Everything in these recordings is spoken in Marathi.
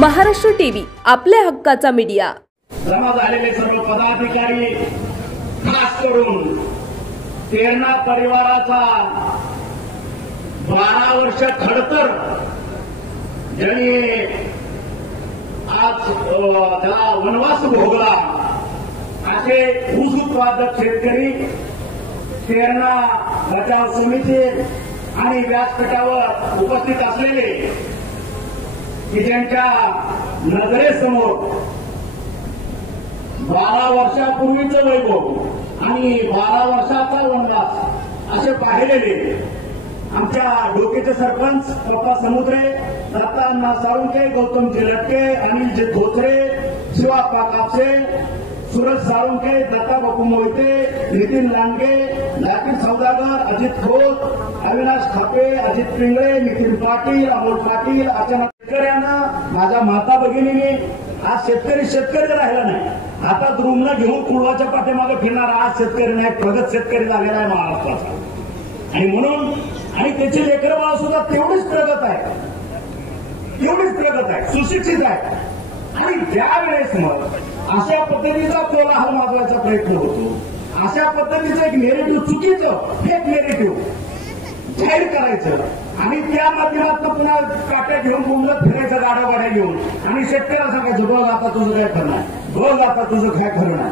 महाराष्ट्र टीव्ही आपल्या हक्काचा मीडिया। जमा झालेले सर्व पदाधिकारी, खास करून तेरणा परिवाराचा 12 वर्ष खडतर ज्यांनी आज त्याला वनवास भोगला असे ऊस उत्पादक शेतकरी, तेरणा बचाव समिती आणि व्यासपीठावर उपस्थित असलेले की ज्यांच्या नजरेसमोर 12 वर्षापूर्वीचं वैभव आणि 12 वर्षाचा वनवास असे पाहिलेले आमच्या डोकेचे सरपंच पप्पा समुद्रे, दत्ता साळुंके, गौतम जिलटके, अनिल धोत्रे, शिवाप्पा कापसे, सूरज साळुंके, दत्ता बापू मोहिते, नितीन लांडगे, लाकीर सौदागर, अजित खोत, अविनाश खापे, अजित पिंगळे, नितीन पाटील, अमोल पाटील, अचानक शेतकऱ्यानं, माझ्या माता भगिनीने आज शेतकरी राहिला नाही। आता द्रुमला घेऊन कुळवाच्या पाठीमागे फिरणारा आज शेतकरी नाही, प्रगत शेतकरी झालेला आहे महाराष्ट्राचा। आणि म्हणून आणि त्याची लेकरं बाळ सुद्धा तेवढीच प्रगत आहे, सुशिक्षित आहे। आणि त्यावेळेस मग अशा पद्धतीचा कोलाहल माजवायचा प्रयत्न होतो, अशा पद्धतीचं एक नेरेटिव्ह, चुकीचं फेक नेरेटिव्ह जाहीर करायचं आणि त्या माध्यमातून पुन्हा काट्या घेऊन बोंबलत फिरायचं, गाड्या घेऊन, आणि शेतकऱ्याला सांगायचं बघ आता तुझं काय खरं नाही, बघ आता तुझं काय खरं नाही।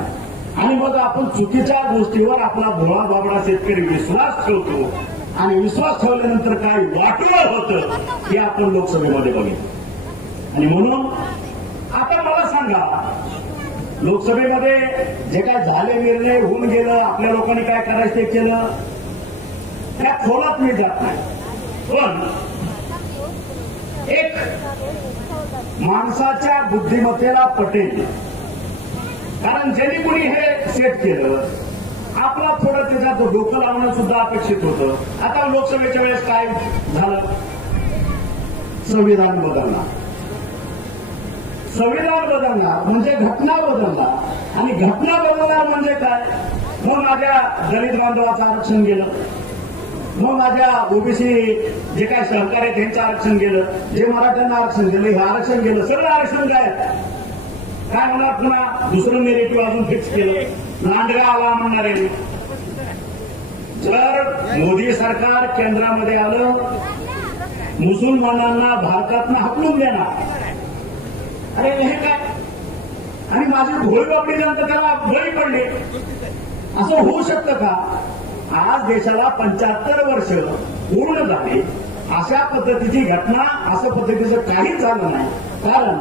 आणि मग आपण चुकीच्या गोष्टीवर आपला भोळा बाबडा शेतकरी विश्वास ठेवतो आणि विश्वास ठेवल्यानंतर काय वाटलं होतं हे आपण लोकसभेमध्ये बघितलं। आणि म्हणून आता मला सांगा, लोकसभेमध्ये जे काय झाले, निर्णय होऊन गेलं, आपल्या लोकांनी काय करायचं ते केलं, त्या खोलात मी जात नाही। पण एक माणसाच्या बुद्धिमत्तेला पटेल, कारण ज्यांनी कोणी हे सेट केलं आपला थोडं त्याच्यात डोकं लावणं सुद्धा अपेक्षित होतं। आता लोकसभेच्या वेळेस काय झालं, संविधान बदलणार म्हणजे घटना बदलणार, आणि घटना बदलणार म्हणजे काय, मग माझ्या दलित बांधवाचं आरक्षण गेलं, मग माझ्या ओबीसी जे काय सहकारी आहेत त्यांचं आरक्षण गेलं, जे मराठ्यांना आरक्षण गेलं हे आरक्षण गेलं, सगळं आरक्षण काय होणार, पुन्हा दुसरं नेरेटिव्ह अजून फिक्स केलं, लांडगा आला म्हणणारे। जर मोदी सरकार केंद्रामध्ये आलं, मुसलमानांना भारतातनं हकलून देणार, अरे हे काय, आणि माझी भोळी बापडी जनता त्याला बळी पडली, असं होऊ शकतं का? आज देशाला 75 वर्ष पूर्ण झाली, अशा पद्धतीची घटना, असं पद्धतीचं काहीच झालं नाही। कारण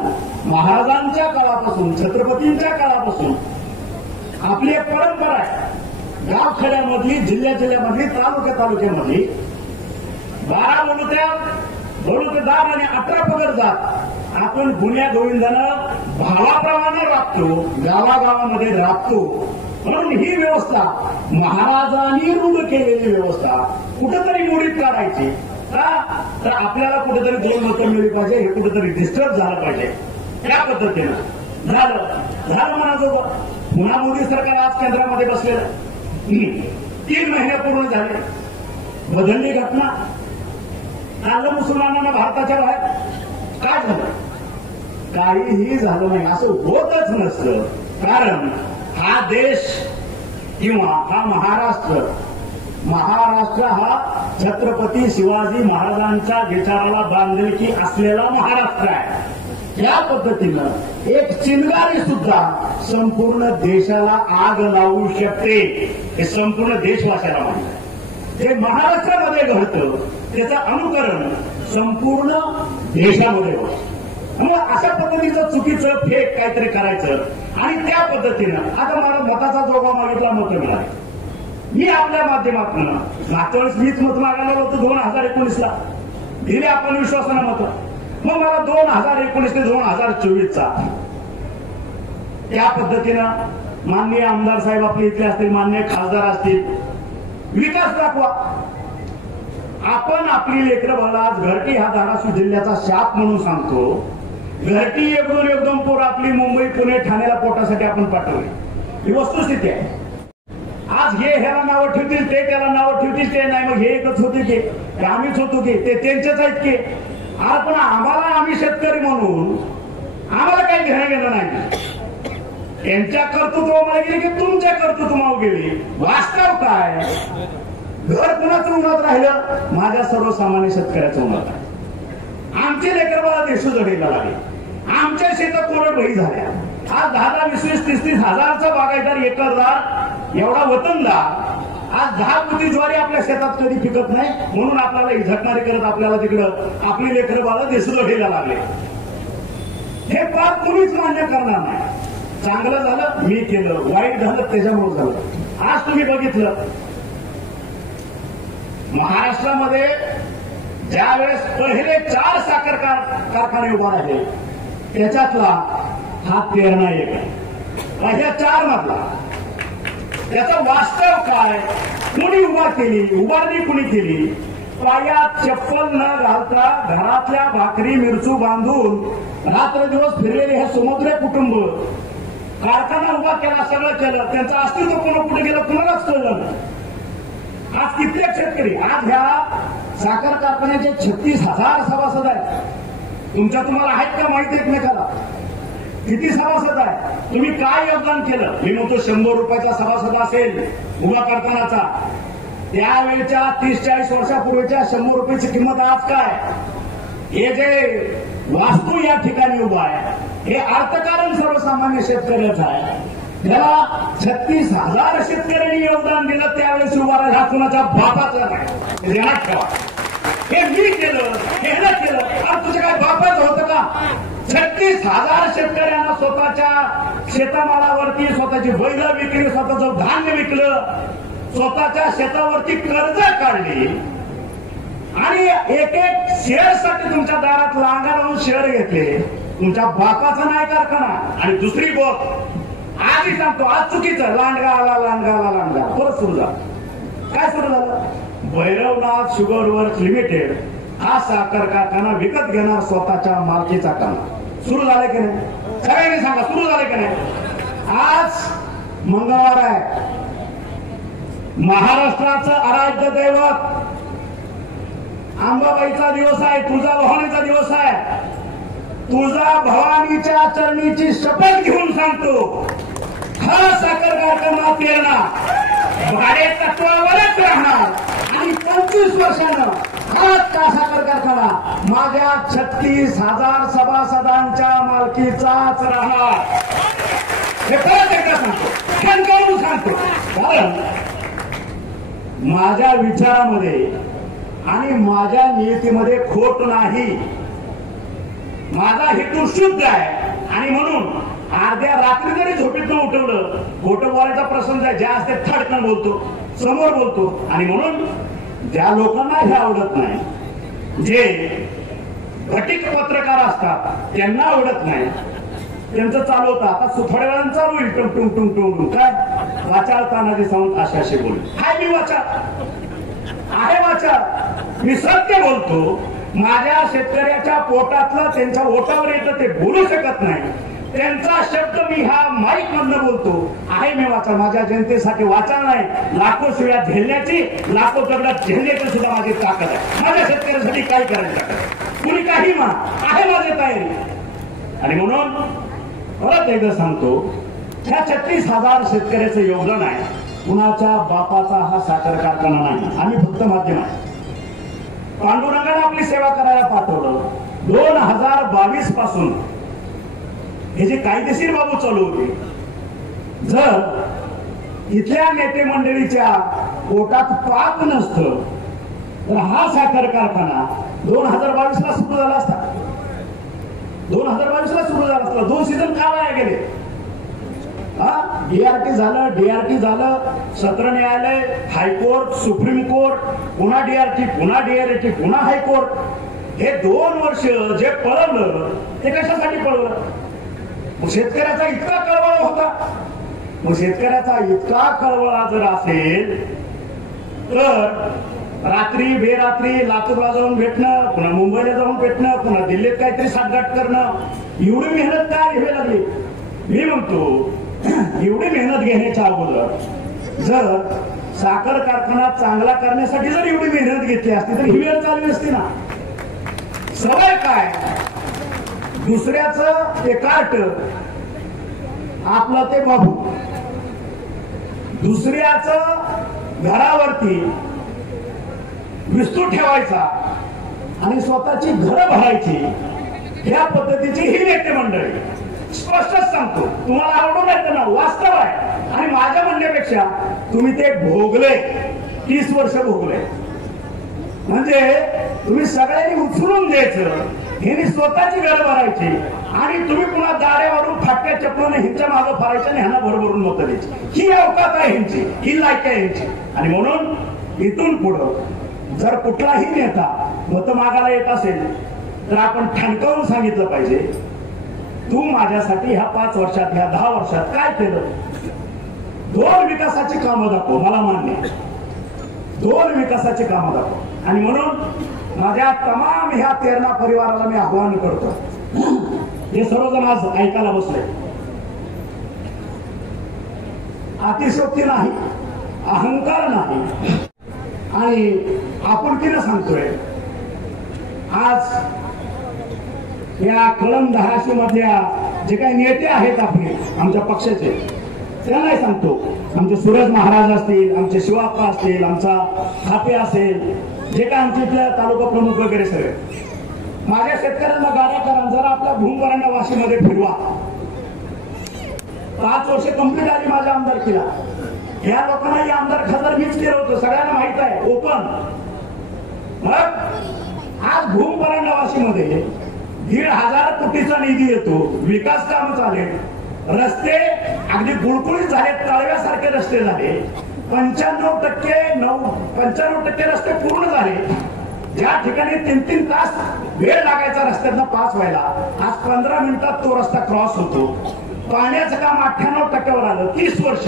महाराजांच्या काळापासून, छत्रपतींच्या काळापासून आपली एक परंपरा आहे, गावखेड्यामधली, जिल्ह्यामधली, तालुक्यामधली 12 बलुतेदार आणि 18 पगड जात आपण गुन्ह्या गोविंदानं भावाप्रमाणे राबतो, गावागावामध्ये राबतो। म्हणून ही व्यवस्था महाराजांनी रूढ केलेली व्यवस्था कुठेतरी मोडीत काढायची का, तर आपल्याला कुठेतरी 2 मतं मिळली पाहिजे, हे कुठेतरी डिस्टर्ब झालं पाहिजे, त्या पद्धतीनं झालं म्हणायचं। पुन्हा मोदी सरकार आज केंद्रामध्ये बसलेलं, 3 महिने पूर्ण झाले, बदलली घटना, आलं मुसलमानांना भारताच्या बाहेर, काय झालं? काहीही झालं नाही, असं होतच नसतं। कारण हा देश किंवा हा महाराष्ट्र हा छत्रपती शिवाजी महाराजांच्या विचाराला बांधिलकी असलेला महाराष्ट्र आहे। या पद्धतीनं एक चिंगारी सुद्धा संपूर्ण देशाला आग लावू शकते, हे संपूर्ण देशवासियाला माहिती आहे। जे महाराष्ट्रामध्ये घडतं त्याचं अनुकरण संपूर्ण देशामध्ये होतं। मग अशा पद्धतीचं चुकीचं फेक काहीतरी करायचं आणि त्या पद्धतीनं आता मला मताचा जोगा मागितला, मतं मिळाली, मी आपल्या माध्यमातून मागच्या वेळेस मीच मत मागायला होतो 2019ला, दिले आपण विश्वासानं मतं, मग मला 2019 ते 2024चा त्या पद्धतीनं माननीय आमदार साहेब आपले इथले असतील, माननीय खासदार असतील, विकास दाखवा। आपण आपली लेकरं बाळा, आज घरटी हा धाराशिव जिल्ह्याचा शाप म्हणून सांगतो, घरटी एकदम पोर आपली मुंबई, पुणे, ठाण्याला पोटासाठी आपण पाठवली, ही वस्तुस्थिती आहे। आज हे ह्याला नावं ठेवतील, ते त्याला नावं ठेवतील, ते नाही, मग हे एकच होते की आम्हीच होतो की ते त्यांचेच आहेत की, आज पण आम्हाला, आम्ही शेतकरी म्हणून आम्हाला काही घेणं घेणं नाही. त्यांच्या कर्तृत्वामुळे गेली की तुमच्या कर्तृत्वामुळे गेली. वास्तव काय? घर कुणाचं उन्हात राहिलं? माझ्या सर्वसामान्य शेतकऱ्याचं उन्हात आहे. आमचे लेकर बाळा देशू जडीला लागले. आमच्या शेतात कोरडवाही झाल्या. आज 10-10, 20-20, 30-30 हजारचा बागायतदार, एकरदार, एवढा वतनदार आज 10 पोती ज्वारी आपल्या शेतात कधी पिकत नाही. म्हणून आपल्याला झटमारी करत आपल्याला तिकडं आपली लेकर बाळा देशू जडीला लागले. हे पाप कुणीच मान्य करणार नाही. चांगलं झालं मी केलं, वाईट झालं त्याच्यामुळे झालं. आज तुम्ही बघितलं महाराष्ट्रामध्ये ज्या वेळेस पहिले 4 साखर कारखाने उभा राहिले त्याच्यातला हा 13 एक आहे. ह्या 4 मधला त्याचा वास्तव काय? कुणी उभा केली? उभारणी कुणी केली? पायात चप्पल न घालता घरातल्या भाकरी मिरचू बांधून रात्रदिवस फिरलेले हे समुद्र कुटुंब कारखाना उभा केला, सगळं केलं. त्यांचं अस्तित्व कोण कुठे गेलं कुणालाच कळलं नाही. आज कित्येक शेतकरी, आज ह्या साखर कारखान्याचे 36,000 सभासद आहेत. तुम्हाला आहेत का माहिती एकमेकाला? किती सभासद आहे? तुम्ही काय योगदान केलं? मी म्हणतो 100 रुपयाचा सभासद असेल उभा कारखान्याचा, त्यावेळेच्या 30-40 वर्षापूर्वीच्या 100 रुपयाची किंमत आज काय? हे जे वास्तू या ठिकाणी उभा आहे हे अर्थकारण सर्वसामान्य शेतकऱ्याचं आहे. त्याला 36,000 शेतकऱ्यांनी योगदान दिलं. त्यावेळेस उभा राहिला कुणाच्या बापाचं नाही. ध्यानात ठेवा. हे मी केलं, हे न केलं. अरे तुझं काय बापाचं होतं का? 36,000 शेतकऱ्यांना स्वतःच्या शेतामालावरती स्वतःची बैल विकली, स्वतःचं धान्य विकलं, स्वतःच्या शेतावरती कर्ज काढली आणि एक शेअरसाठी तुमच्या दारात लांगा लावून शेअर घेतले. तुमच्या बापाचा नाही कारखाना. आणि दुसरी गोष्ट आजही सांगतो, आज चुकीचं. लांडगा आला, लांडगा आला, लांडगा परत सुरू झाला. काय सुरू झालं? भैरवनाथ शुगर वर्क्स लिमिटेड हा साखर कारखाना विकत घेणार स्वतःच्या मालकीचा कारखाना. सुरू झाले की नाही? सगळ्यांनी सांगा, सुरू झाले की नाही? आज मंगळवार आहे. महाराष्ट्राचं आराध्य दैवत अंबाबाईचा दिवस आहे, तुळजा भवानीचा दिवस आहे. तुळजा भवानीच्या चरणीची शपथ घेऊन सांगतो, हा साखर कारखाना 13 भाडे तत्वावरच राहणार आणि 25 वर्षानं हा साखर कारखाना माझ्या 36,000 सभासदांच्या मालकीचाच राहणार. हे परत एकदा सांगतो, खणकावून सांगतो. कारण माझ्या विचारामध्ये आणि माझ्या नियतीमध्ये खोट नाही. माझा हेतू शुद्ध आहे. आणि म्हणून अर्ध्या रात्री जरी झोपेतनं उठवलं, खोटं बोलायचा प्रसंग आहे, ज्या असते थडकन बोलतो, समोर बोलतो. आणि म्हणून ज्या लोकांना हे आवडत नाही, जे घटिक पत्रकार असतात त्यांना आवडत नाही, त्यांचं चालवतं. आता थोड्या वेळानं चालू होईल टुंग टुंग टुंग टुंग काय वाचाळ तानाजी सावंत असे बोल. हाय मी वाचा आहे वाचा, मी सत्य बोलतो. माझ्या शेतकऱ्याच्या पोटातलं त्यांच्या ओटावर येतं ते बोलू शकत नाही. त्यांचा शब्द मी हा माईक मधनं बोलतो. आहे मी वाचा. माझ्या जनतेसाठी वाचा नाही, लाखो शिव्या झेलण्याची, लाखो दगडात झेलण्याची सुद्धा माझी ताकद आहे. माझ्या शेतकऱ्यासाठी काय करायचं कुणी काही आहे माझी तयारी. आणि म्हणून परत एकदा सांगतो, ह्या 36,000 शेतकऱ्याचं योगदान आहे. कुणाच्या बापाचा हा साखर कारखाना नाही. आम्ही फक्त माध्यम आहे. पांडुरंगाने आपली सेवा करायला पाठवलं. 2022 पासून हे जे कायदेशीर बाबू चालू होते, जर इथल्या नेते मंडळीच्या पोटात पाप नसतं तर हा साखर कारखाना 2022 ला सुरू झाला असता. 2022 ला सुरू झाला असता. 2 सीझन का वाया गेले? डीआरटी झालं, डीआरटी झालं, सत्र न्यायालय, हायकोर्ट, सुप्रीम कोर्ट, पुन्हा डीआरटी, पुन्हा डीआरटी, पुन्हा हायकोर्ट. हे 2 वर्ष जे पळवलं ते कशासाठी पळवलं? मग शेतकऱ्याचा इतका कळवळा होता. मग शेतकऱ्याचा इतका कळवळा जर असेल तर रात्री बेरात्री लातूरला जाऊन भेटणं, पुन्हा मुंबईला जाऊन भेटणं, पुन्हा दिल्लीत काहीतरी साठगाठ करणं, एवढी मेहनत काय घ्यावी लागली? मी म्हणतो, एवढी मेहनत घेण्याच्या अगोदर जर साखर कारखाना चांगला करण्यासाठी जर एवढी मेहनत घेतली असती तर ही वेळ चालली असती ना. सवय काय? दुसऱ्याचं ते कार्ट, आपलं ते बाबू, दुसऱ्याचं घरावरती विस्तू ठेवायचा आणि स्वतःची घरं भरायची, ह्या पद्धतीची ही नेते मंडळी. स्पष्टच सांगतो, तुम्हाला आवडून येतं ना, वास्तव आहे. आणि माझ्या म्हणण्यापेक्षा तुम्ही ते भोगले, 30 वर्ष भोगले. म्हणजे तुम्ही सगळ्यांनी उचलून द्यायचं, ह्यांनी स्वतःची घर भरायची आणि तुम्ही पुन्हा दाऱ्यावरून फाटक्या चपलाने ह्यांच्या मागं फारायचं आणि ह्यांना भरभरून मतं द्यायची. ही अवकात आहे ह्यांची, ही लायक आहे ह्यांची. आणि म्हणून इथून पुढं जर कुठलाही नेता मतं मागायला येत असेल तर आपण ठणकावून सांगितलं पाहिजे, तू माझ्यासाठी ह्या 5 वर्षात, ह्या 10 वर्षात काय केलं? 2 विकासाची कामं दाखव, मला मान्य, 2 विकासाची कामं दाखव. आणि म्हणून माझ्या तमाम ह्या तेरणा परिवाराला मी आव्हान करतो, हे सर्वजण आज ऐकायला बसले. अतिशयोक्ती नाही, अहंकार नाही आणि आपुलकीनं सांगतोय. आज या कळंब 10 मधल्या जे काही नेते आहेत आपले आमच्या पक्षाचे, त्यांनाही सांगतो, आमचे सूरज महाराज असतील, आमचे शिवाप्पा असतील, आमचा खापे असेल, जे काय आमचे इथल्या तालुका प्रमुख वगैरे सगळे, माझ्या शेतकऱ्यांना गाड्या करा, जरा आपल्या भूमपरांना वाशीमध्ये फिरवा. 5 वर्ष कंप्लीट आली माझ्या आमदारकीला. या लोकांना हे आमदार खासदार मीच केलं होतं, सगळ्यांना माहित आहे, ओपन. मग आज भूमपरांना वाशीमध्ये 1,500 कोटीचा निधी येतो, विकास कामं चालले, रस्ते अगदी गुळगुळीत झाले, तळव्यासारखे रस्ते झाले, 95% रस्ते पूर्ण झाले. ज्या ठिकाणी 3-3 तास वेळ लागायचा रस्त्यातनं पास व्हायला, आज 15 मिनिटात तो रस्ता क्रॉस होतो. पाण्याचं काम 98% आलं. 30 वर्ष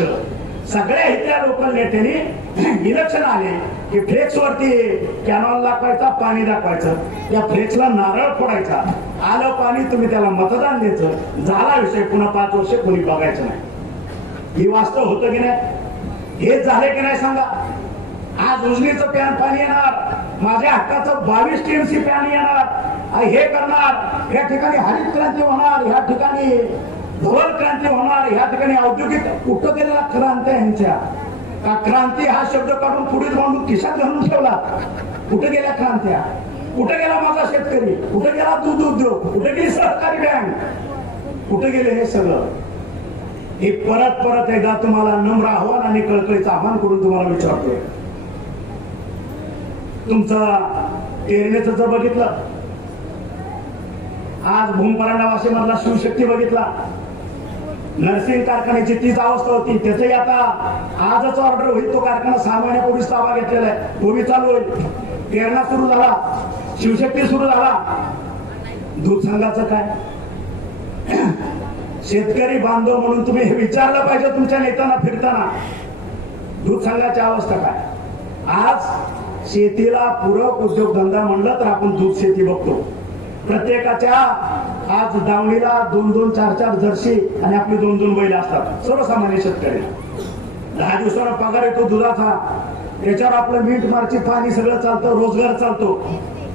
सगळ्या इथल्या लोकल नेत्यांनी इलेक्शन आले की फ्लेक्स वरती कॅनॉल दाखवायचा, पाणी दाखवायचं, या फ्लेक्सला नारळ फोडायचा, आलं पाणी, तुम्ही त्याला मतदान द्यायचं, झाला विषय. पुन्हा 5 वर्ष कोणी बघायचं नाही. ही वास्तव होतं की नाही? हे झाले की नाही सांगा? आज उजनीचं पॅन पाणी येणार, माझ्या हक्काचं 22 TMC पॅन येणार, हे करणार, या ठिकाणी हरित क्रांती होणार, ह्या ठिकाणी धवल क्रांती होणार, ह्या ठिकाणी औद्योगिक. कुठं गेलेला क्रांती यांच्या? का क्रांती हा शब्द काढून पुढे बांधून खिशात घालून ठेवला? कुठे गेल्या क्रांत्या? कुठे गेला माझा शेतकरी? कुठे गेला दूध उद्योग? कुठे गेली सहकारी बँक? कुठे गेले हे सगळं? हे परत परत एकदा तुम्हाला नम्र आव्हान आणि कळकळीचं आव्हान करून तुम्हाला विचारतोय. तुमचं तेरणेचं जर बघितलं, आज भूमपरांडा वाशीमधला शिवशक्ती बघितला, नर्सिंग कारखान्याची तीच अवस्था होती, त्याचंही आता आजच ऑर्डर होईल. तो कारखाना 6 महिन्यापूर्वीच ताबा घेतलेला आहे, तो बी चालू होईल. तेरणा सुरू झाला, शिवशक्ती सुरू झाला. दूध संघाचं काय? शेतकरी बांधव म्हणून तुम्ही हे विचारलं पाहिजे तुमच्या नेत्यांना फिरताना, दूध संघाची अवस्था काय? आज शेतीला पूरक उद्योगधंदा म्हणलं तर आपण दूध शेती बघतो. प्रत्येकाच्या आज दावणीला 2-2, 4-4 जर्सी आणि आपली 2-2 बैल असतात. सर्वसामान्य शेतकरी 10 दिवसाला पगार येतो दुधाचा, त्याच्यावर आपलं मीठ मार्ची पाणी सगळं चालतं, रोजगार चालतो.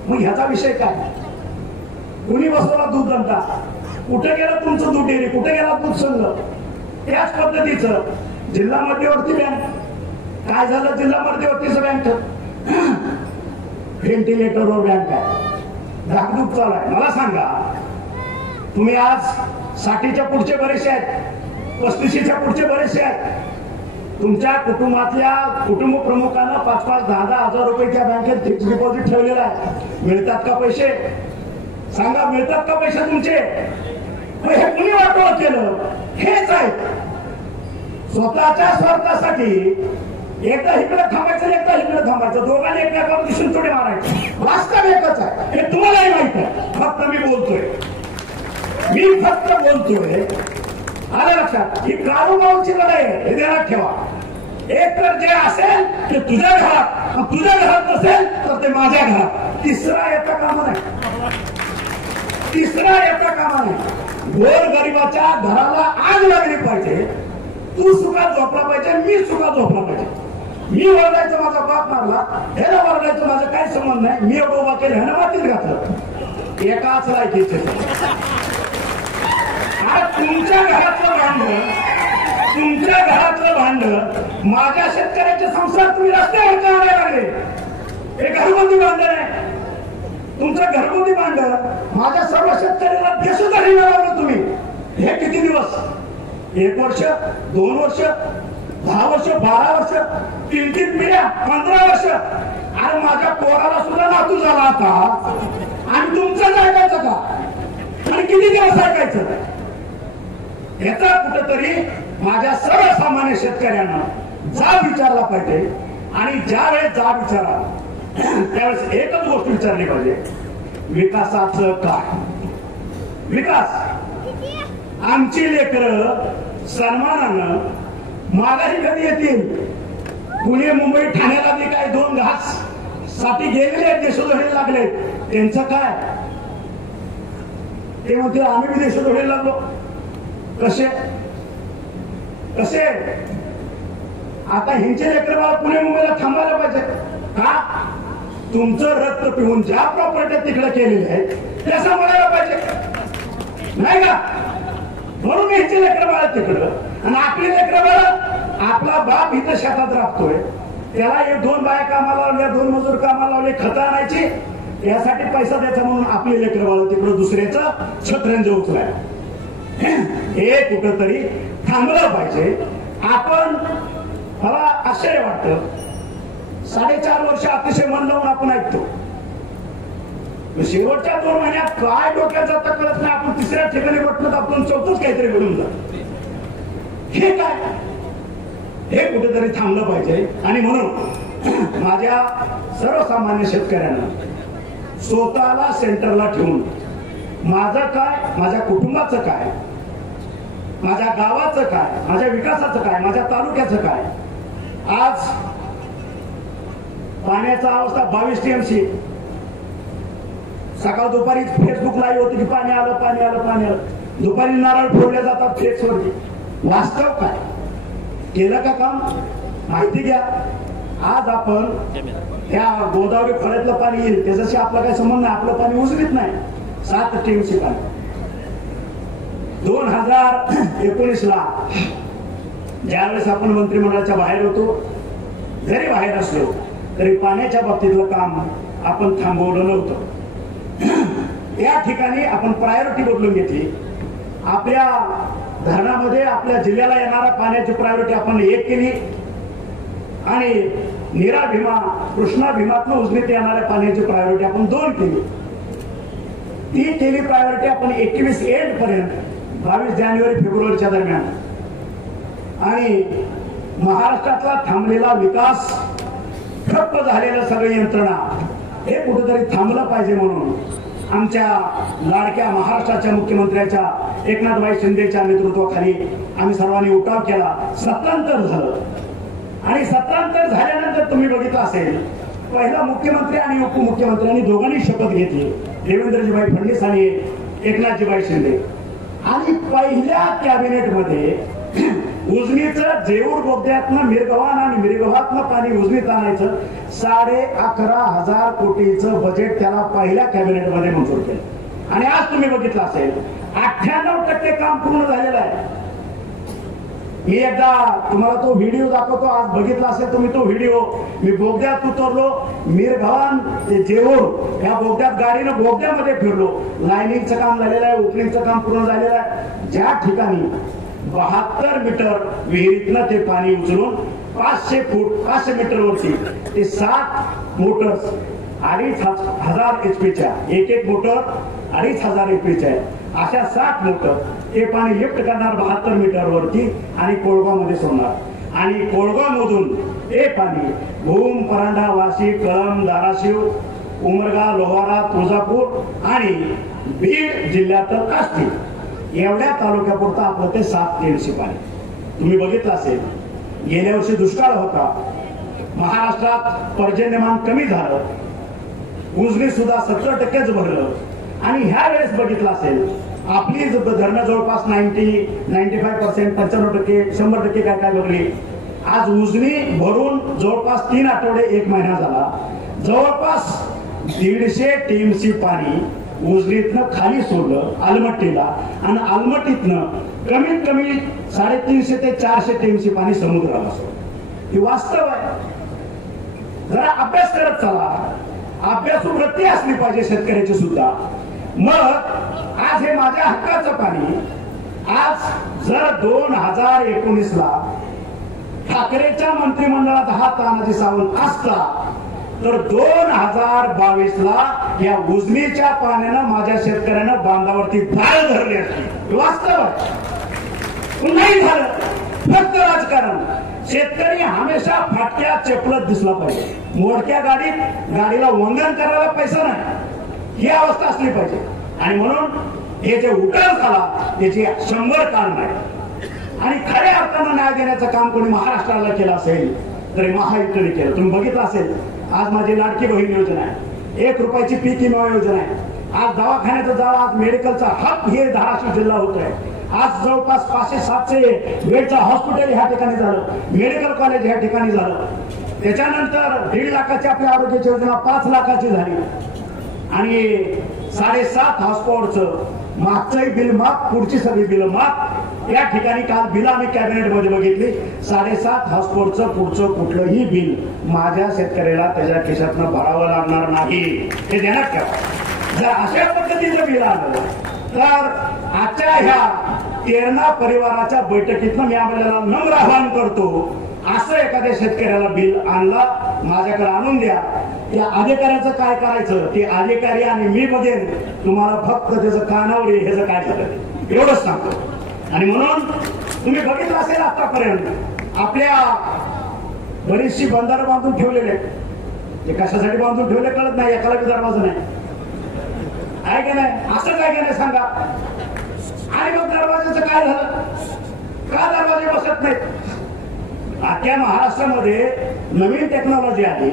मग ह्याचा विषय काय? कुणी बसवला दूध धंदा? कुठे गेलं तुमचं दूध डेअरी? कुठे गेला दूध संघ? त्याच पद्धतीचं जिल्हा मध्यवर्ती बँक, काय झालं? जिल्हा मध्यवर्तीचं बँक व्हेंटिलेटरवर बँक आहे, धाकधूक चालू आहे. मला सांगा, तुम्ही आज 60च्या पुढचे बरेचसे आहेत, 35च्या पुढचे बरेचसे आहेत. तुमच्या कुटुंबातल्या कुटुंब प्रमुखांना 5-5, 10-10 हजार रुपये त्या बँकेत फिक्स डिपॉझिट ठेवलेला आहे. मिळतात का पैसे? सांगा, मिळतात का पैसे तुमचे? हे कुणी वाटोळ केलं? हेच आहे. स्वतःच्या स्वार्थासाठी एकदा इकडे थांबायचं, एकदा इकडे थांबायचं, दोघांनी एकमेकावर दिसून थोडे मारायचे. वास्तव एकच आहे, हे तुम्हालाही माहित आहे. फक्त मी बोलतोय. आलं लक्षात? ही काळूबाऊची लढाई आहे, हे ध्यानात ठेवा. एक तर जे असेल ते तुझ्या घरात, तुझ्या घरात नसेल तर ते माझ्या घरात. तिसरा येता कामा नाही. गोर गरिबाच्या घराला आग लागली पाहिजे. तू सुखात झोपला पाहिजे, मी सुखात झोपला पाहिजे. मी वरडायचं माझा बाप मारला, ह्याला वरडायचं माझं काही संबंध नाही. मी एवढं उभा केलं, ह्यानं मातीत घातलं. एकाच लायकीचे आज तुमच्या घरातलं भांड माझ्या शेतकऱ्याचे संसार तुम्ही रस्त्यावर का आणायला लागले? हे घरगुती भांड आहे. तुमचं घरगुती भांड माझ्या सर्व शेतकऱ्याला बेसुधारी लावलं तुम्ही. हे किती दिवस? 1 वर्ष, 2 वर्ष, 10 वर्ष, 12 वर्ष, 3 पिढ्या, 15 वर्ष. अरे माझ्या पोराला सुद्धा नातू झाला आता आणि तुमचं ऐकायचं का? आणि किती दिवस ऐकायचं? याचा कुठेतरी माझ्या सर्वसामान्य शेतकऱ्यांना जाब विचारला पाहिजे. आणि ज्या वेळेस जाब विचारा त्यावेळेस एकच गोष्ट विचारली पाहिजे, विकासाचं काय? विकास आमची लेकरं सन्मानानं माघारी कधी येतील? पुणे, मुंबई, ठाण्याला जे काही 2 घास साठी गेलेले आहेत, देशोधडीला लागले, त्यांचं काय? ते म्हणते आम्ही बी देशोधडीला लागलो. कसे कसे? आता ह्यांचे लेकर बाळ पुणे मुंबईला थांबायला पाहिजे का? तुमचं रक्त पिऊन ज्या प्रॉपर्टी तिकडे केलेल्या आहेत त्या सांभाळायला पाहिजे नाही का? म्हणून ह्यांचे लेकर बाळ तिकडं आणि आपली लेकर बाळ, आपला बाप इथं शेतात राबतोय, त्याला 1-2 बाया कामाला लावल्या, 2 मजूर कामाला लावले, खतं आणायची, यासाठी पैसा द्यायचा म्हणून आपली लेकर बाळ तिकडं दुसऱ्याचं छत्रंज उचलाय. हे कुठंतरी थांबलं पाहिजे. आपण, मला आश्चर्य वाटतं, 4.5 वर्ष अतिशय मन लावून आपण ऐकतो. शेवटच्या 2 महिन्यात काय डोक्यात जातं कळत नाही. आपण 3ऱ्या ठिकाणी बसलो, आपण 4थंच काहीतरी घडून जात. हे काय? हे कुठेतरी थांबलं पाहिजे. आणि म्हणून माझ्या सर्वसामान्य शेतकऱ्यांना स्वतःला सेंटरला ठेवून माझं काय, माझ्या कुटुंबाचं काय, माझ्या गावाचं काय, माझ्या विकासाचं काय, माझ्या तालुक्याचं काय. आज पाण्याचा अवस्था 22 TMC. सकाळ दुपारी फेसबुक लाईव्ह होती की पाणी आलं, पाणी आलं, पाणी आलं. दुपारी नारळ फोडले जातात फ्लेक्सवरती. वास्तव काय? केलं का काम? माहिती घ्या. आज आपण त्या गोदावरी खोऱ्यातलं पाणी येईल त्याच्याशी आपला काही संबंध नाही. आपलं पाणी उजवीत नाही. 7 TMC पाणी. 2019ला ज्यावेळेस आपण मंत्रिमंडळाच्या बाहेर होतो, जरी बाहेर असलो तरी पाण्याच्या बाबतीतलं काम आपण थांबवलं नव्हतं. या ठिकाणी आपण प्रायोरिटी बदलून घेतली. आपल्या धरणामध्ये आपल्या जिल्ह्याला येणाऱ्या पाण्याची प्रायोरिटी आपण 1 केली आणि नीरा भीमा, कृष्णा भीमातनं उजनीत येणाऱ्या पाण्याची प्रायोरिटी आपण 2 केली. ती केली प्रायोरिटी आपण 21 एंड पर्यंत, 22 जानेवारी फेब्रुवारीच्या दरम्यान. आणि महाराष्ट्रातला थांबलेला विकास, ठप्प झालेलं सगळी यंत्रणा, हे कुठेतरी थांबलं पाहिजे म्हणून आमच्या लाडक्या महाराष्ट्राच्या मुख्यमंत्र्याच्या एकनाथभाई शिंदेच्या नेतृत्वाखाली आम्ही सर्वांनी उठाव केला. सत्तांतर झालं. आणि सत्तांतर झाल्यानंतर तुम्ही बघितलं असेल, पहिला मुख्यमंत्री आणि उपमुख्यमंत्र्यांनी दोघांनी शपथ घेतली, देवेंद्रजीभाई फडणवीस आणि एकनाथजीभाई शिंदे. आणि पहिल्या कॅबिनेटमध्ये उजनीचं जेऊर बोगद्यातनं मिरगव्हाण आणि मिरगव्हातनं पाणी उजनीत आणायचं 11,500 कोटीचं बजेट त्याला पहिल्या कॅबिनेटमध्ये मंजूर केलं. आणि आज तुम्ही बघितलं असेल 98% काम पूर्ण झालेलं आहे. मी एकदा तुम्हाला तो व्हिडिओ दाखवतो. आज बघितला असेल तुम्ही तो व्हिडिओ. मी बोगद्यात उतरलो, मिरगव्हाण ते जेऊर या बोगद्यात गाडीनं बोगद्यामध्ये फिरलो. लाईनिंगचं काम झालेलं आहे, ओपनिंगचं काम पूर्ण झालेलं आहे. ज्या ठिकाणी 72 मीटर विहिरीतनं ते पाणी उचलून 500 फूट 500 मीटरवरती ते 7 मोटर्स 2,500 HP एक मोटर 2,500 HP अशा 60 मोटर ते पाणी लिफ्ट करणार 72 मीटरवरती आणि कोळगावमध्ये सोडणार. आणि कोळगावमधून ते पाणी भूम, परांडा, वाशी, कळंब, धाराशिव, उमरगा, लोहारा, तुळजापूर आणि बीड जिल्ह्यात काष्टी एवढ्या तालुक्यापुरतं आपलं ते 7 TMC पाणी. तुम्ही बघितलं असेल, गेल्या वर्षी दुष्काळ होता, महाराष्ट्रात पर्जन्यमान कमी झालं, उजनी सुद्धा 70%च भरलं. आणि ह्या वेळेस बघितलं असेल आपली धरणं जवळपास 95%, 95%, 100% काय काय बघली. आज उजनी भरून जवळपास 3 आठवडे 1 महिना झाला. जवळपास 150 TMC पाणी उजनीतनं खाली सोडलं आलमट्टीला, आणि आलमट्टीतनं कमीत कमी 350 ते 400 टीएमसी पाणी समुद्राला सोडलं. ही वास्तव आहे. जरा अभ्यास करत चला, अभ्यासू वृत्ती असली पाहिजे शेतकऱ्याची सुद्धा. मग आज हे माझ्या हक्काचं पाणी, आज जर 2019ला ठाकरेच्या मंत्रिमंडळात हा तानाजी सावंत असता, तर 2022ला या उजनीच्या पाण्यानं माझ्या शेतकऱ्यांना बांधावरती धाळ धरली असती. वास्तव आहे. नाही झालं, फक्त राजकारण. शेतकरी हमेशा फाटक्या चपलत दिसला पाहिजे. मोडक्या गाडीला वंगण करायला पैसा नाही, ही अवस्था असली पाहिजे. आणि म्हणून हे जे उठाव झाला त्याची 100 कारण आहे. आणि खऱ्या अर्थानं न्याय देण्याचं काम कोणी महाराष्ट्राला केलं असेल तरी महायुतीने केलं. तुम्ही बघितलं असेल, आज माझी लाडकी बहीण योजना आहे, 1 रुपयाची पीक विमा योजना आहे. आज दवाखान्याचं जाळं, आज मेडिकलचा हब हे धाराशिव जिल्हा होत आहे. आज जवळपास 500-700 बेडचं हॉस्पिटल ह्या ठिकाणी झालं, मेडिकल कॉलेज ह्या ठिकाणी झालं. त्याच्यानंतर 1.5 लाखाची आपल्या आरोग्याची योजना 5 लाखाची झाली. आणि 7.5 हॉस्पॉटचं मागचंही बिल माफ, पुढची सगळी बिल माफ. या ठिकाणी काल बिल आम्ही कॅबिनेट मध्ये बघितली. 7.5 हॉस्पॉटचं पुढचं कुठलंही बिल माझ्या शेतकऱ्याला त्याच्या खिशातनं भरावं लागणार नाही, हे ध्यानात ठेवा. जर अशा पद्धतीचं बिल आलं तर आजच्या ह्या तेरणा परिवाराच्या बैठकीतनं मी आपल्याला नम्र आवाहन करतो, असं एखाद्या शेतकऱ्याला बिल आणला माझ्याकडे आणून द्या. त्या अधिकाऱ्याचं काय करायचं ते अधिकारी आणि मी बघेन, तुम्हाला फक्त त्याचं कानावर ह्याचं काय झालं एवढंच सांगतो. आणि म्हणून तुम्ही बघितलं असेल आतापर्यंत आपल्या बरीचशी बंधारं बांधून ठेवलेले, ते कशासाठी बांधून ठेवले कळत नाही, एकाला बी दरवाजा नाही आहे का नाही, असं काय का नाही सांगा. आणि मग दरवाजाचं काय झालं, का दरवाजे बसत नाहीत. अख्ख्या महाराष्ट्रामध्ये नवीन टेक्नॉलॉजी आली,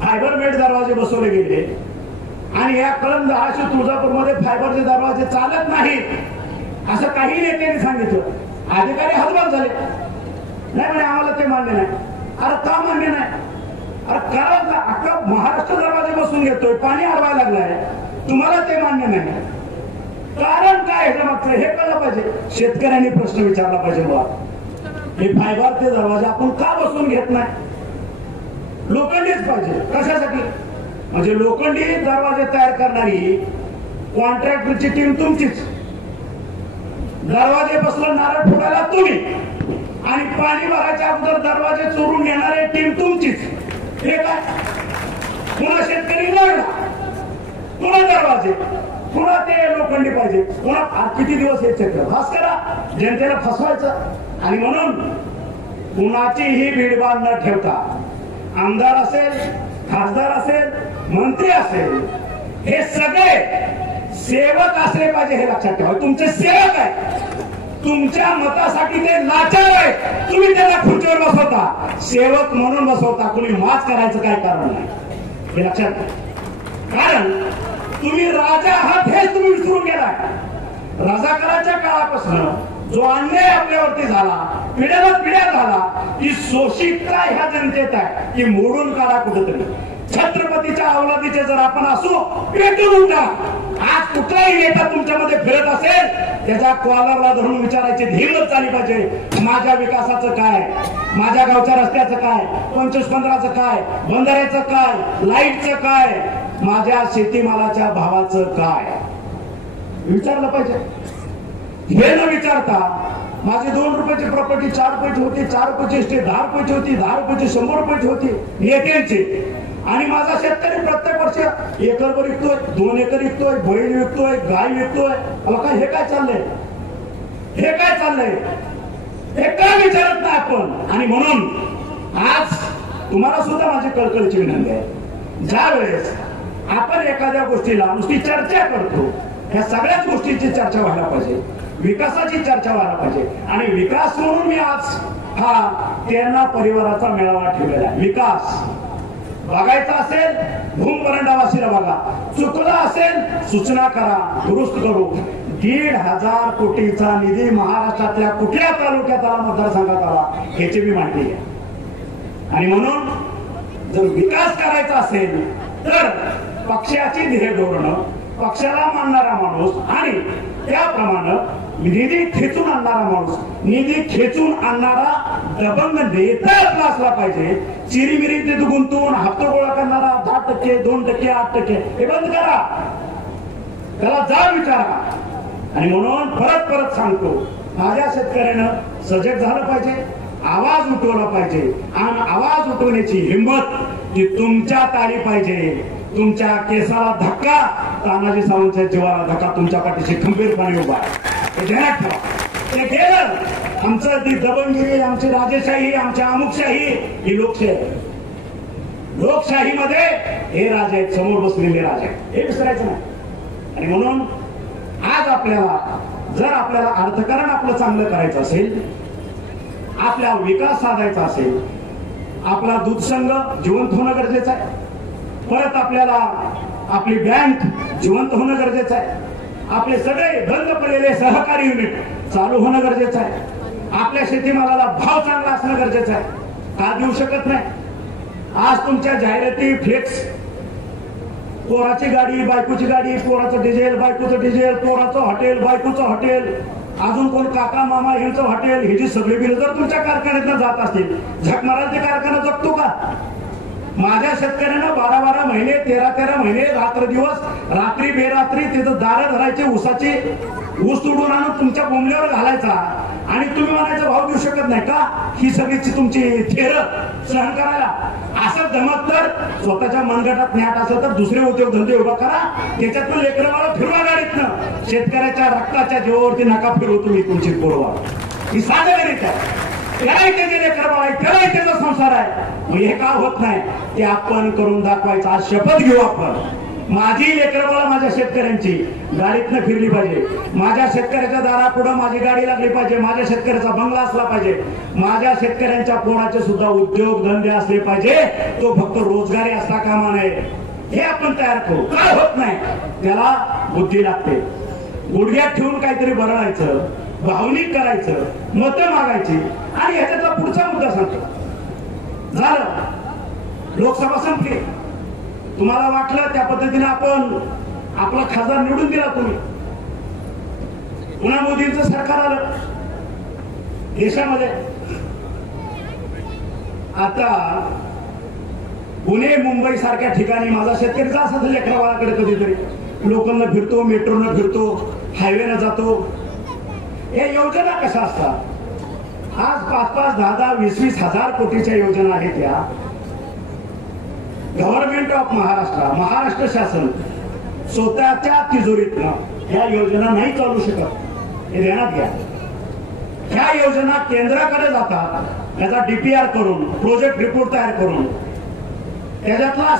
फायबर मेड दरवाजे बसवले गेले. आणि या कळंब धाराशिव तुळजापूरमध्ये फायबरचे दरवाजे चालत नाहीत असं काही नेत्यांनी सांगितलं. अधिकारी हतबल झाले, नाही म्हणे आम्हाला ते मान्य नाही. अरे का मान्य नाही? अरे कारण अख्खा महाराष्ट्र दरवाजे बसून घेतोय, पाणी अडवायला लागलाय, तुम्हाला ते मान्य नाही. कारण काय हे मागचं हे कळलं पाहिजे. शेतकऱ्यांनी प्रश्न विचारला पाहिजे, बाबा हे फायबरचे दरवाजे आपण का बसून घेत नाही? लोखंडीच पाहिजे. कशासाठी? म्हणजे लोखंडी दरवाजे तयार करणारी कॉन्ट्रॅक्टरची टीम तुमचीच, दरवाजे बसलं नारळ फोडायला तुम्ही, आणि पाणी भरायच्या अगोदर दरवाजे चोरून नेणारे टीम तुमचीच. हे काय? पुन्हा शेतकरी लढला, पुन्हा दरवाजे, पुन्हा ते लोखंडी पाहिजे, पुन्हा किती दिवस हे चक्र भास करा, जनतेला फसवायचं. आणि म्हणून कुणाचीही भीडभाड न ठेवता, आमदार असेल, खासदार असेल, मंत्री असेल, हे सगळे सेवक असले पाहिजे हे लक्षात ठेवा. तुमचे सेवक आहे, तुमच्या मतासाठी ते लाचार आहे, तुम्ही त्यांना खुर्चीवर बसवता, सेवक म्हणून बसवता, कोणी माच करायचं काय कारण नाही हे लक्षात ठेवा. कारण तुम्ही राजा आहात हेच तुम्ही विसरून गेलाय. रजाकाराच्या काळापासून जो अन्याय आपल्यावरती झाला, पिढ्याला पिढ्या झाला, ती शोषितता ह्या जनतेत आहे, ती मोडून काढा कुठेतरी. छत्रपतीच्या अवलादीचे जर आपण असू, पेटून उठा. आज कुठलाही नेता तुमच्यामध्ये फिरत असेल, त्याच्या कॉलरला धरून विचारायची हिंमत झाली पाहिजे, माझ्या विकासाचं काय, माझ्या गावच्या रस्त्याचं काय, 25-15चं काय, बंधाऱ्याचं काय, लाईटचं काय, माझ्या शेतीमालाच्या भावाचं काय, विचारलं पाहिजे. हे न विचारता माझी 2 रुपयाची प्रॉपर्टी 4 रुपयाची होती, 4 रुपयाची एसटी 10 रुपयाची होती, 10 रुपयाची 100 रुपयाची होती नेत्यांची. आणि माझा शेतकरी प्रत्येक वर्षी एकरभर विकतोय, 2 एकर विकतोय, बैल विकतोय, गाय विकतोय. काय हे काय चाललंय, हे काय चाललंय, हे काय विचारत नाही आपण. आणि म्हणून आज तुम्हाला सुद्धा माझी कळकळीची विनंती आहे, ज्या वेळेस आपण एखाद्या गोष्टीला नुसती चर्चा करतो, ह्या सगळ्याच गोष्टींची चर्चा व्हायला पाहिजे, विकासाची चर्चा व्हायला पाहिजे. आणि विकास म्हणून मी आज हा तेरणा परिवाराचा मेळावा ठेवलेला आहे. विकास बघायचा असेल, भूमपरंडावासीला बघा, चुकला असेल सूचना करा, दुरुस्त करू. 1,500 कोटीचा निधी महाराष्ट्रातल्या कुठल्या तालुक्यात आला, मतदारसंघात आला, ह्याची मी माहिती आहे. आणि म्हणून जर विकास करायचा असेल तर पक्षाची ध्येय धोरणं, पक्षाला मानणारा माणूस आणि त्याप्रमाणे निधी खेचून आणणारा माणूस, निधी खेचून आणणारा दबंग नेता आपला असला पाहिजे. चिरीमिरी ते गुंतवून हप्ता गोळा करणारा 10%, 2%, 8% हे बंद करा. त्याला जा विचारा. आणि म्हणून परत परत सांगतो, माझ्या शेतकऱ्यानं सजग झालं पाहिजे, आवाज उठवला पाहिजे. आणि आवाज उठवण्याची हिंमत ती तुमच्यात आली पाहिजे. तुमच्या केसाला धक्का, तानाजी सावंतच्या जीवाला धक्का तुमच्या पाठीशी खंबीरपणे उभा आहे. हे ध्यानात ठेवा. ते गेलं आमचं ती दबंगिरी, आमची राजेशाही, आमची अमुकशाही ही लोकशाही. लोकशाहीमध्ये हे राजे आहेत, समोर बसलेले राजे आहेत, हे विसरायचं नाही. आणि म्हणून आज जर आपल्याला अर्थकारण आपलं चांगलं करायचं असेल, आपला विकास साधायचा असेल, आपला दूध संघ जिवंत होणं गरजेचं आहे. परत आपल्याला आपली बँक जिवंत होणं गरजेचं आहे. आपले सगळे बंद पडलेले सहकारी युनिट चालू होणं गरजेचं आहे. आपल्या शेतीमालाला भाव चांगला असणं गरजेचं आहे. का देऊ शकत नाही? आज तुमच्या जाहिराती फ्लेक्स, पोराची गाडी, बायकोची गाडी, पोराचं डिझेल, बायकोचं डिझेल, पोराचं हॉटेल, बायकोचं हॉटेल, अजून कोण काका मामा यांचं हॉटेल, ही जी सगळी बिलं जर तुमच्या कारखान्यातनं जात असतील, झकमाराल ते कारखाना जगतो का? माझ्या शेतकऱ्यानं 12-12 महिने, 13-13 महिने, रात्र दिवस, रात्री बेरात्री तिथं दारं धरायचे, ऊसाची ऊस तोडून आणून तुमच्या बोंबल्यावर घालायचा. आणि तुम्ही म्हणायचं भाव देऊ शकत नाही का? ही सगळीची तुमची थेर सहन करायला. असं जमत तर स्वतःच्या मनगटात न्याट असं तर दुसरे उद्योगधंदे उभा करा, त्याच्यातून लेकरं बाळं फिरवा गाडीतनं. शेतकऱ्याच्या रक्ताच्या जीवावरती नका फिरवू तुम्ही तुमची पोरवा. ही साधं गणित आहे. त्यालाही त्याचे लेकर बाळ आहे, त्यालाही त्याचा संसार आहे. मग हे का होत नाही ते आपण करून दाखवायचं. आज शपथ घेऊ आपण. माझी लेकर बाळ माझ्या शेतकऱ्यांची गाडीतनं फिरली पाहिजे. माझ्या शेतकऱ्याच्या दारापुढं माझी गाडी लागली पाहिजे. माझ्या शेतकऱ्याचा बंगला असला पाहिजे. माझ्या शेतकऱ्यांच्या पोराचे सुद्धा उद्योगधंदे असले पाहिजे. तो फक्त रोजगारी असता कामा नये. हे आपण तयार करू. काय होत नाही त्याला बुद्धी लागते. गुडघ्यात ठेवून काहीतरी बरळायचं, भावनिक करायचं, मतं मागायची. आणि ह्याच्यातला पुढचा मुद्दा सांगतो. झालं, लोकसभा संपली. तुम्हाला वाटलं त्या पद्धतीने आपण आपला खासदार निवडून दिला. तुम्ही पुन्हा मोदींचं सरकार आलं देशामध्ये. आता पुणे मुंबई सारख्या ठिकाणी माझा शेतकरी जात असेल लेकरावाकडे कधीतरी, लोकलनं फिरतो, मेट्रोनं फिरतो, हायवेनं जातो. या योजना कशा असतात? आज 5-5, 10-10, 20-20 हजार कोटीच्या योजना आहेत. या गव्हर्नमेंट ऑफ महाराष्ट्र शासन स्वतःच्या तिजोरीतनं या योजना नाही चालू शकत. हे ध्यानात घ्या. ह्या योजना केंद्राकडे जातात. त्याचा डीपीआर करून, प्रोजेक्ट रिपोर्ट तयार करून त्याच्यातला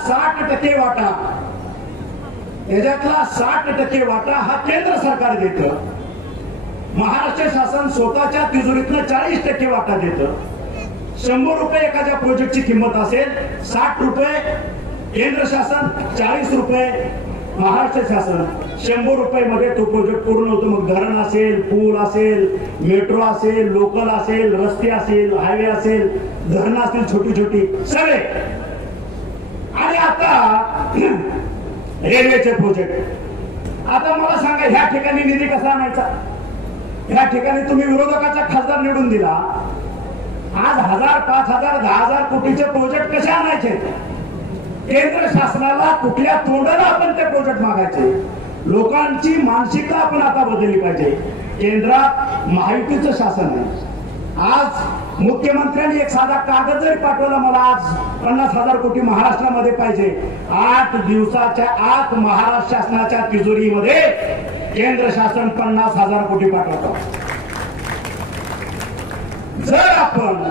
60% वाटा हा केंद्र सरकार देतं. महाराष्ट्र शासन स्वतःच्या तिजोरीतनं 40% वाटा देतं. 100 रुपये एखाद्या प्रोजेक्टची किंमत असेल, 60 रुपये केंद्र शासन, 40 रुपये महाराष्ट्र शासन. 100 रुपये मध्ये तो प्रोजेक्ट पूर्ण होतो. मग धरण असेल, पूल असेल, मेट्रो असेल, लोकल असेल, रस्ते असेल, हायवे असेल, धरणं असतील छोटी छोटी सगळे. आणि आता रेल्वेचे प्रोजेक्ट. आता मला सांगा ह्या ठिकाणी निधी कसा आणायचा? ह्या ठिकाणी तुम्ही विरोधकाचा खासदार निवडून दिला. आज 1000, 5000, 10,000 कोटीचे प्रोजेक्ट कसे आणायचे? केंद्र शासनाला कुठल्या तोंडाला आपण ते प्रोजेक्ट मागायचे? लोकांची मानसिकता आपण आता बदलली पाहिजे. केंद्रात महायुतीचं शासन आहे. आज मुख्यमंत्र्यांनी एक साधा कागद जरी पाठवला, मला आज 50,000 कोटी महाराष्ट्रामध्ये पाहिजे, 8 दिवसाच्या आत महाराष्ट्र शासनाच्या तिजोरीमध्ये केंद्र शासन 50,000 कोटी पाठवतं. जर आपण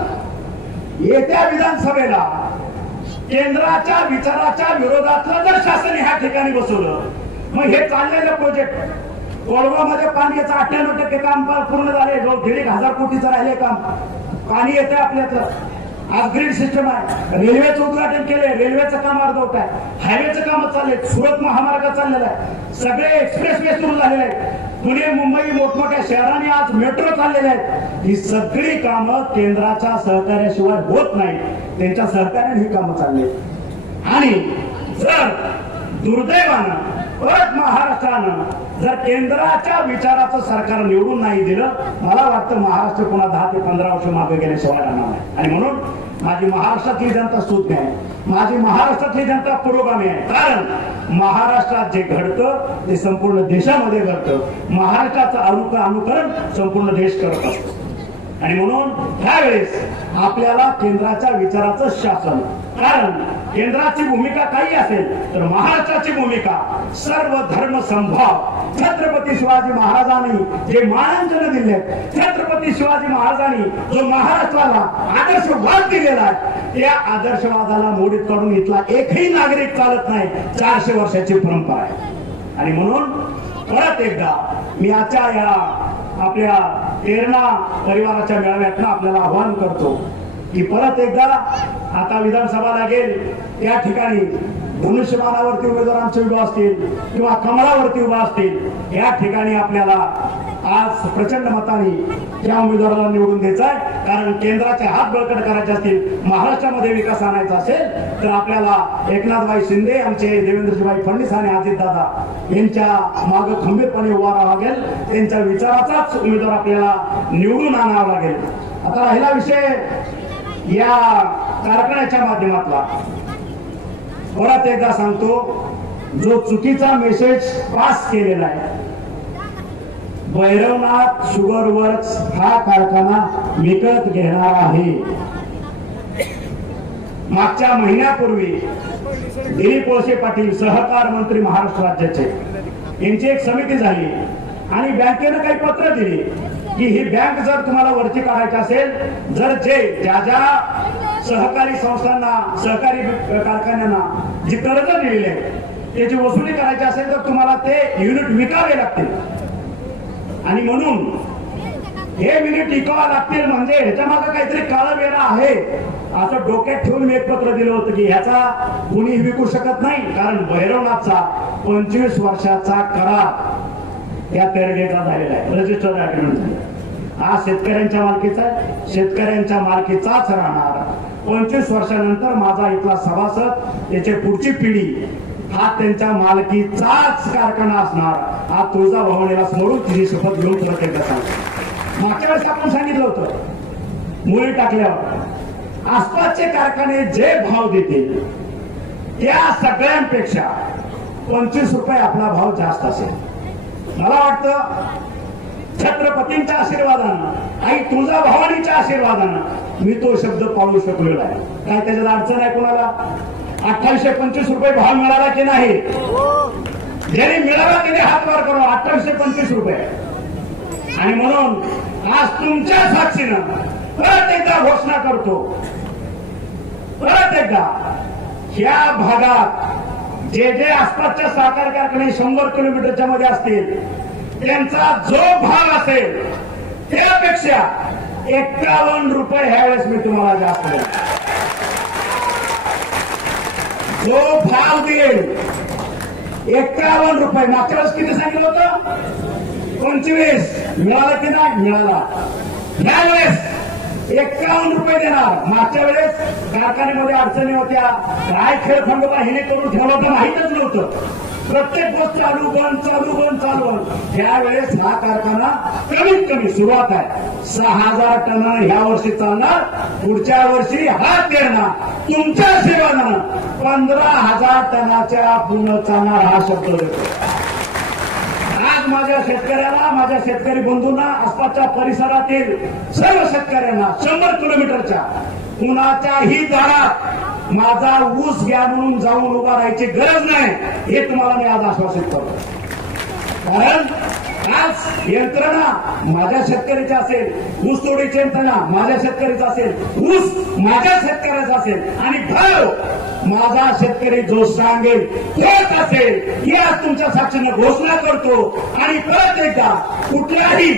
येत्या विधानसभेला केंद्राच्या विचाराच्या विरोधातलं जर शासन ह्या ठिकाणी बसवलं, मग हे चाललेलं प्रोजेक्ट कोळवामध्ये पाण्याचं 98% काम पूर्ण झाले. जो 1,500 कोटीचं राहिले काम. पाणी येतं आपल्यातलं. आज ग्रीड सिस्टम आहे. रेल्वेचं उद्घाटन केले, रेल्वेचं काम अर्धवट आहे. हायवेचं काम चालले, सुरत महामार्ग चाललेला आहे. सगळे एक्सप्रेसवे सुरू झालेले आहेत. पुणे मुंबई मोठमोठ्या शहरांनी आज मेट्रो चाललेले आहेत. ही सगळी कामं केंद्राच्या सहकार्याशिवाय होत नाही. त्यांच्या सहकार्याने ही कामं चालली. आणि जर दुर्दैवानं परत महाराष्ट्रात महाराष्ट्रानं जर केंद्राच्या विचाराचं सरकार निवडून नाही दिलं, मला वाटतं महाराष्ट्र पुन्हा 10 ते 15 वर्ष मागे गेल्याशिवाय राहणार नाही. आणि म्हणून माझी महाराष्ट्रातली जनता सुज्ञ आहे, माझी महाराष्ट्रातली जनता पुरोगामी आहे. कारण महाराष्ट्रात जे घडतं ते संपूर्ण देशामध्ये घडतं. महाराष्ट्राचं अनुकरण संपूर्ण देश करत असतो. आणि म्हणून त्यावेळेस आपल्याला केंद्राच्या विचाराचं शासन, कारण केंद्राची भूमिका काही असेल तर महाराष्ट्राची भूमिका सर्व धर्म समभाव. छत्रपती शिवाजी महाराजांनी जे मानांकन दिले, छत्रपती शिवाजी महाराजांनी जो महाराष्ट्राला आदर्शवाद दिलेला आहे, त्या आदर्शवादाला मोडीत काढून इथला एकही नागरिक चालत नाही. 400 वर्षाची परंपरा आहे. आणि म्हणून परत एकदा मी आजच्या या आपल्या प्रेरणा परिवाराच्या मेळाव्यातनं आपल्याला आवाहन करतो की परत एकदा आता विधानसभा लागेल, त्या ठिकाणी धनुष्यबाणावरती उमेदवार आमचे उभे असतील किंवा कमळावरती उभा असतील, या ठिकाणी आपल्याला आज प्रचंड मताने त्या उमेदवाराला निवडून द्यायचं आहे. कारण केंद्राचे हात बळकट करायचे असतील, महाराष्ट्रामध्ये विकास आणायचा असेल तर आपल्याला एकनाथभाई शिंदे, आमचे देवेंद्रजीभाई फडणवीस आणि अजितदादा यांच्या मागे खंबीरपणे उभा राहावं लागेल. त्यांच्या विचाराचाच उमेदवार आपल्याला निवडून आणावा लागेल. आता राहिला विषय या कारखान्याच्या माध्यमातला, परत एकदा सांगतो, जो चुकीचा मेसेज पास केलेला आहे, भैरवनाथ शुगर वर्क्स हा कारखाना विकत घेणार आहे. मागच्या महिन्यापूर्वी दिलीप वळसे पाटील सहकार मंत्री महाराष्ट्र राज्याचे यांची एक समिती झाली आणि बँकेनं काही पत्र दिली की ही बँक जर तुम्हाला वरती काढायची असेल, जर ज्या सहकारी संस्थांना, सहकारी कारखान्यांना जी कर्ज दिलेली आहे त्याची वसुली करायची असेल तर तुम्हाला ते युनिट विकावे लागतील. आणि म्हणून हे युनिट विकावे लागतील म्हणजे ह्याच्या मागे काहीतरी काळवेरा आहे असं डोक्यात ठेवून मी एक पत्र दिलं होतं की ह्याचा कुणी विकू शकत नाही. कारण भैरवनाथचा 25 वर्षाचा करार या पेरडेचा झालेला आहे, रजिस्टर्ड अग्रीमेंट झाले. हा शेतकऱ्यांच्या मालकीचा आहे, शेतकऱ्यांच्या मालकीचाच राहणार. 25 वर्षानंतर माझा इथला सभासद, त्याची पुढची पिढी हा त्यांच्या मालकीचाच कारखाना असणार. हा तुळजाभवानीला समोरून तिची शपथ घेऊन प्रत्येक सांगतो. मागच्या वेळेस आपण सांगितलं होतं, मुळी टाकल्यावर आसपासचे कारखाने जे भाव देतील त्या सगळ्यांपेक्षा 25 रुपये आपला भाव जास्त असेल. मला वाटतं छत्रपतींच्या आशीर्वादानं आई तुळजाभवानीच्या आशीर्वादानं मी तो शब्द पाळू शकलेला आहे. काय त्याच्यात अडचण आहे कोणाला? 2825 रुपये भाव मिळाला की नाही? ज्यांनी मिळाला त्याने हात वर करू. 2825 रुपये. आणि म्हणून आज तुमच्या साक्षीनं परत एकदा घोषणा करतो, परत एकदा या भागात जे आसपासच्या सहकारी कारखाने 100 किलोमीटरच्या मध्ये असतील त्यांचा जो भाव असेल त्यापेक्षा 51 रुपये ह्यावेळेस मी तुम्हाला जास्त देईन. जो भाव देईल 51 रुपये. मागच्या वेळेस किती सांगितलं होतं? 25. मिळाला की नाही? मिळाला. ह्यावेळेस 51 रुपये देणार. मागच्या वेळेस कारखान्यामध्ये अडचणी होत्या, काय खेळखंडोबा हिने करून ठेवलं होतं माहीतच नव्हतं. प्रत्येक गोष्ट चालू बंद चालू बंद चालू बंद. त्यावेळेस हा कारखाना कमीत कमी सुरुवात आहे 6000 टन ह्या वर्षी चालणार. पुढच्या वर्षी हा तेरणा तुमच्या सेवानं 15000 टनाच्या पुढे चालणार हा शब्द देतो. आज माझ्या शेतकऱ्याला, माझ्या शेतकरी बंधूंना, आसपासच्या परिसरातील सर्व शेतकऱ्यांना 100 किलोमीटरच्या कुणाच्याही दारात माझा ऊस घ्या म्हणून जाऊन उभा राहायची गरज नाही, हे तुम्हाला मी आज आश्वासित करतो. कारण आज यंत्रणा माझ्या शेतकऱ्याची असेल, ऊस तोडीची यंत्रणा माझ्या शेतकऱ्याचा असेल, ऊस माझ्या शेतकऱ्याचा असेल आणि भाव माझा शेतकरी जो सांगेल तोच असेल ही आज तुमच्या साक्षीने घोषणा करतो. आणि परत एकदा कुठल्याही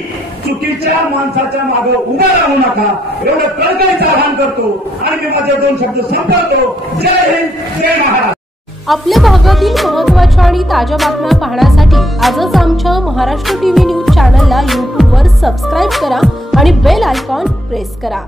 चुकीच्या माणसाच्या मागे उभा राहू नका एवढं कळकळीचं आवाहन करतो आणि मी माझे 2 शब्द संपवतो. जय हिंद, जय महाराष्ट्र. आपल्या भागातील महत्त्वाच्या आणि ताज्या बातम्या पाहण्यासाठी आजच आमच्या महाराष्ट्र टीव्ही न्यूज चॅनलला यूट्यूबवर सबस्क्राईब करा आणि बेल आयकॉन प्रेस करा.